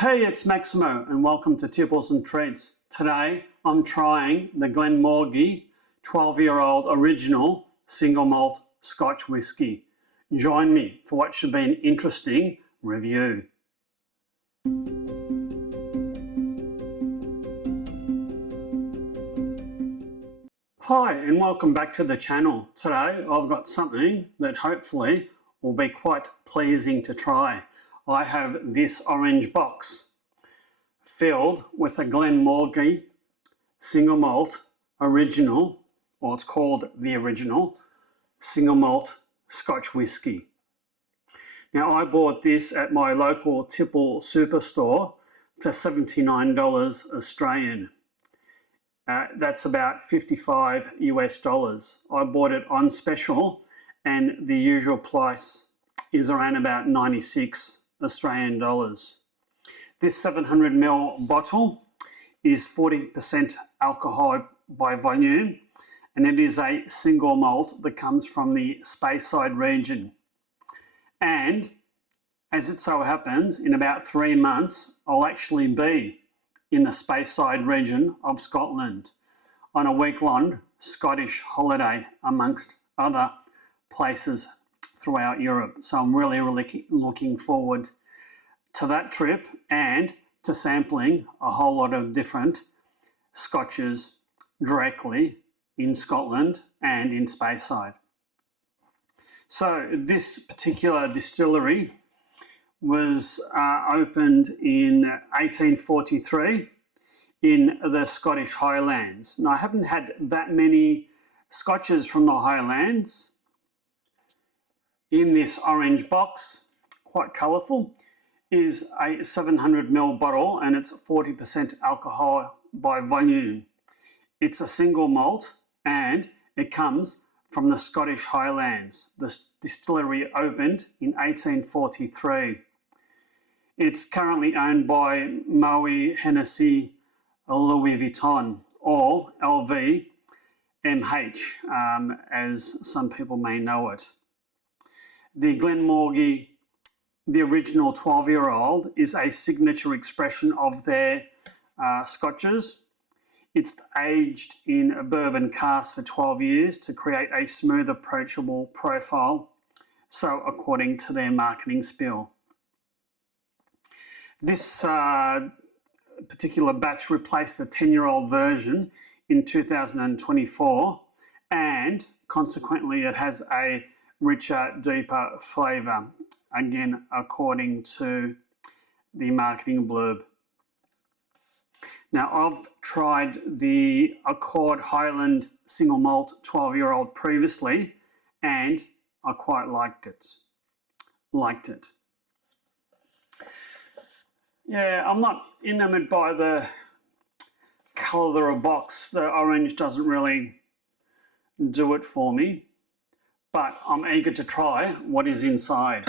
Hey, it's Maximo and welcome to Tipples'n'Treats. Today I'm trying the Glenmorangie 12-year-old original single malt Scotch whisky. Join me for what should be an interesting review. Hi and welcome back to the channel. Today I've got something that hopefully will be quite pleasing to try. I have this orange box filled with a Glenmorangie single malt original, or it's called the original, single malt Scotch whisky. Now I bought this at my local Tipple superstore for $79 Australian. That's about 55 US dollars. I bought it on special and the usual price is around about 96 Australian dollars. This 700ml bottle is 40% alcohol by volume, and it is a single malt that comes from the Speyside region. And as it so happens, in about 3 months, I'll actually be in the Speyside region of Scotland on a week-long Scottish holiday amongst other places throughout Europe. So I'm really looking forward to that trip and to sampling a whole lot of different scotches directly in Scotland and in Speyside. So this particular distillery was opened in 1843 in the Scottish Highlands. Now I haven't had that many scotches from the Highlands. In this orange box, quite colourful, is a 700ml bottle and it's 40% alcohol by volume. It's a single malt and it comes from the Scottish Highlands. The distillery opened in 1843. It's currently owned by Moët, Hennessy-Louis Vuitton, or LVMH, as some people may know it. The Glenmorangie, the original 12-year-old, is a signature expression of their scotches. It's aged in a bourbon cask for 12 years to create a smooth, approachable profile, so according to their marketing spiel. This particular batch replaced the 10-year-old version in 2024, and consequently it has a richer, deeper flavour, again according to the marketing blurb. Now I've tried the Accord Highland single malt 12-year-old previously and I quite liked it. Yeah, I'm not enamoured by the colour of the box. The orange doesn't really do it for me, but I'm eager to try what is inside.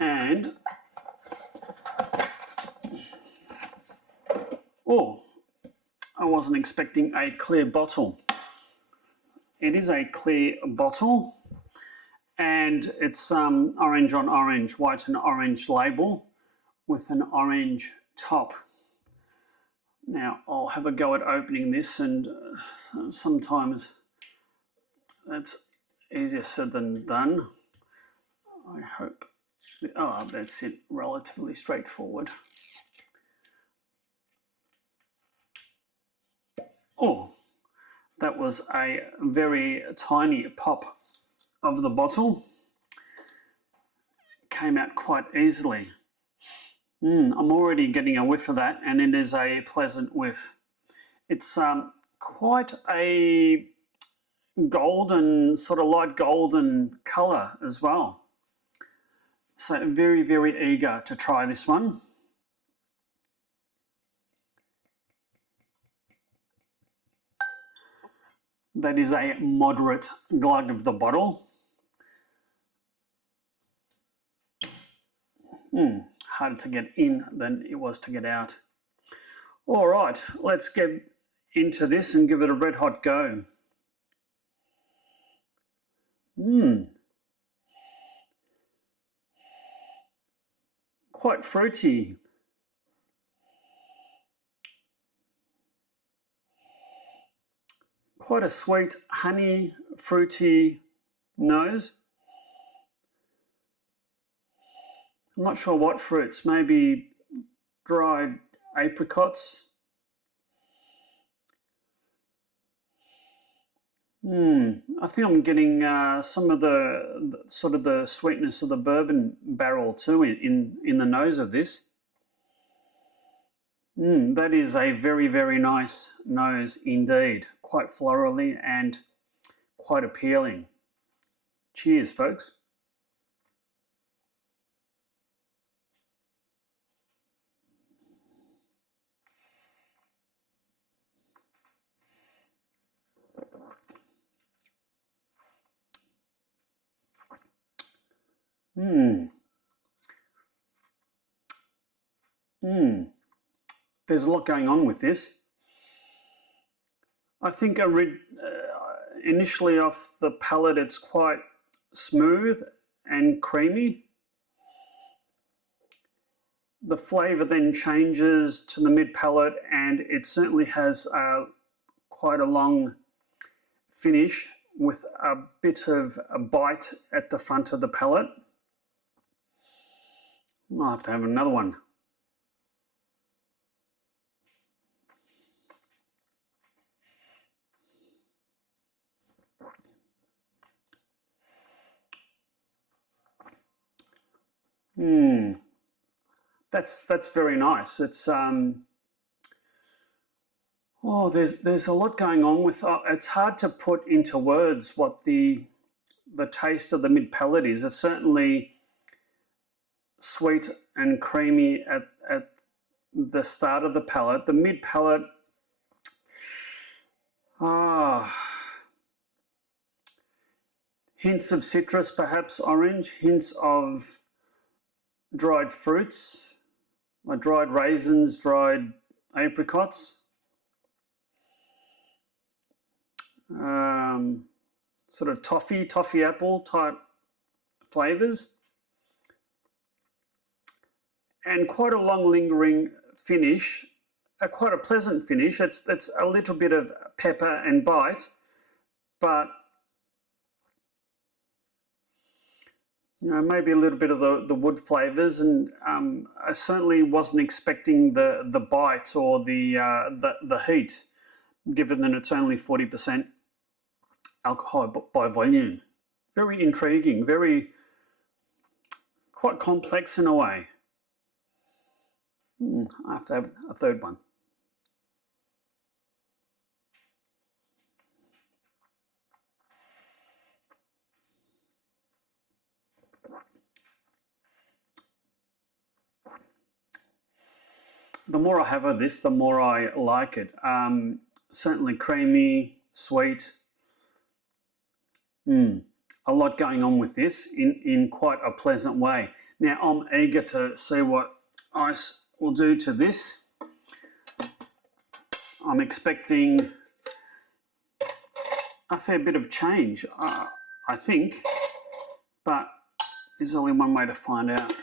And oh, I wasn't expecting a clear bottle. It is a clear bottle and it's orange on orange, white and orange label with an orange top. Now I'll have a go at opening this, and sometimes that's easier said than done. I hope. Oh, that's it, relatively straightforward. Oh, that was a very tiny pop of the bottle. Came out quite easily. I'm already getting a whiff of that, and it is a pleasant whiff. It's quite a golden, sort of light golden colour as well. So very, very eager to try this one. That is a moderate glug of the bottle. Harder to get in than it was to get out. All right, let's get into this and give it a red hot go. quite fruity. Quite a sweet, honey, fruity nose. I'm not sure what fruits, maybe dried apricots. I think I'm getting some of the sort of the sweetness of the bourbon barrel too in the nose of this. That is a very, very nice nose indeed. Quite florally and quite appealing. Cheers, folks. There's a lot going on with this. I think initially off the palate it's quite smooth and creamy. The flavour then changes to the mid palate and it certainly has quite a long finish with a bit of a bite at the front of the palate. I'll have to have another one. That's very nice. It's there's a lot going on with. It's hard to put into words what the taste of the mid palate is. It's certainly sweet and creamy at the start of the palate. The mid palate, hints of citrus, perhaps orange, hints of dried fruits, like dried raisins, dried apricots, sort of toffee apple type flavours, and quite a long lingering finish, quite a pleasant finish. It's a little bit of pepper and bite, but maybe a little bit of the wood flavours, and I certainly wasn't expecting the bite or the heat, given that it's only 40% alcohol by volume. Very intriguing, quite complex in a way. I have to have a third one. The more I have of this, the more I like it. Certainly creamy, sweet. A lot going on with this in quite a pleasant way. Now I'm eager to see what ice will do to this. I'm expecting a fair bit of change, I think, but there's only one way to find out,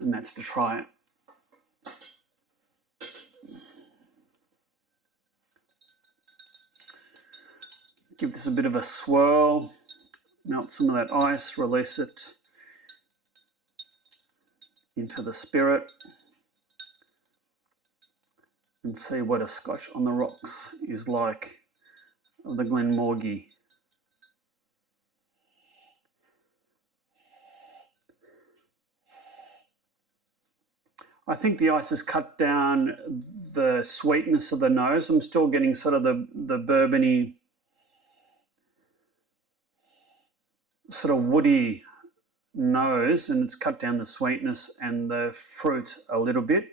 and that's to try it. Give this a bit of a swirl, melt some of that ice, release it into the spirit, and see what a Scotch on the rocks is like of the Glenmorangie. I think the ice has cut down the sweetness of the nose. I'm still getting sort of the bourbony, sort of woody nose, and it's cut down the sweetness and the fruit a little bit.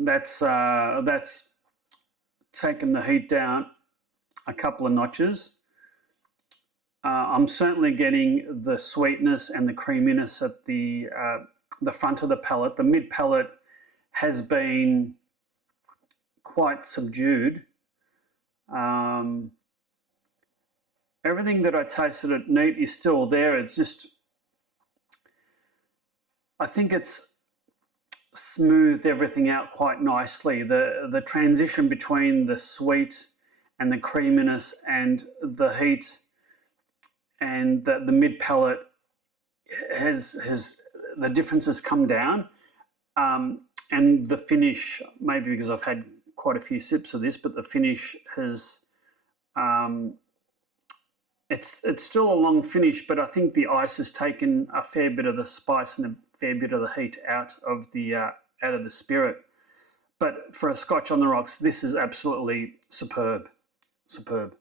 That's taken the heat down a couple of notches. I'm certainly getting the sweetness and the creaminess at the the front of the palate. The mid palate has been quite subdued. Everything that I tasted at neat is still there. It's just, I think it's smoothed everything out quite nicely. The transition between the sweet and the creaminess and the heat and the mid palate has the difference has come down. And the finish, maybe because I've had quite a few sips of this, but the finish has it's still a long finish, but I think the ice has taken a fair bit of the spice and a fair bit of the heat out of the spirit. But for a Scotch on the rocks, this is absolutely superb. Superb.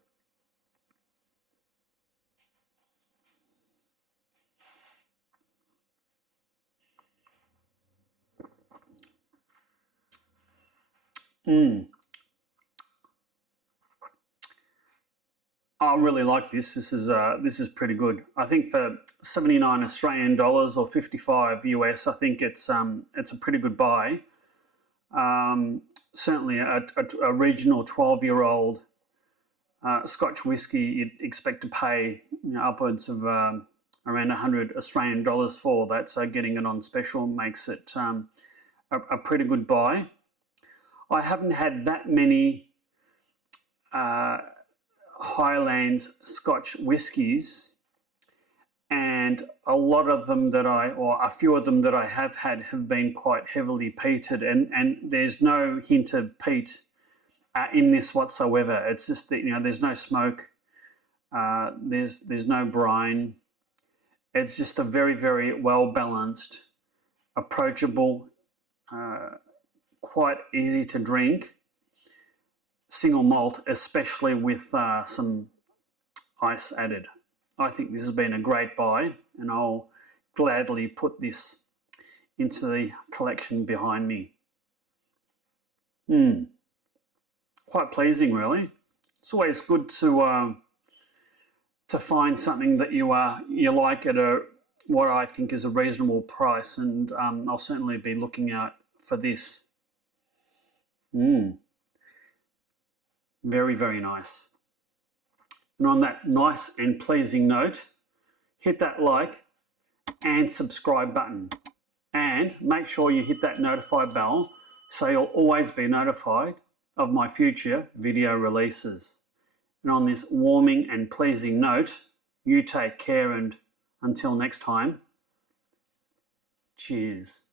I really like this. This is pretty good. I think for 79 Australian dollars or 55 US, I think it's a pretty good buy. Certainly a regional 12-year-old Scotch whiskey, you'd expect to pay upwards of around 100 Australian dollars for that. So getting it on special makes it a pretty good buy. I haven't had that many Highlands Scotch whiskies, and a lot of them or a few of them that I have had have been quite heavily peated, and there's no hint of peat in this whatsoever. It's just that, there's no smoke, there's no brine. It's just a very, very well balanced, approachable, quite easy to drink single malt, especially with some ice added. I think this has been a great buy, and I'll gladly put this into the collection behind me. Quite pleasing, really. It's always good to find something that you like at what I think is a reasonable price, and I'll certainly be looking out for this. Very, very nice. And on that nice and pleasing note, hit that like and subscribe button, and make sure you hit that notify bell so you'll always be notified of my future video releases. And on this warming and pleasing note, you take care, and until next time, cheers.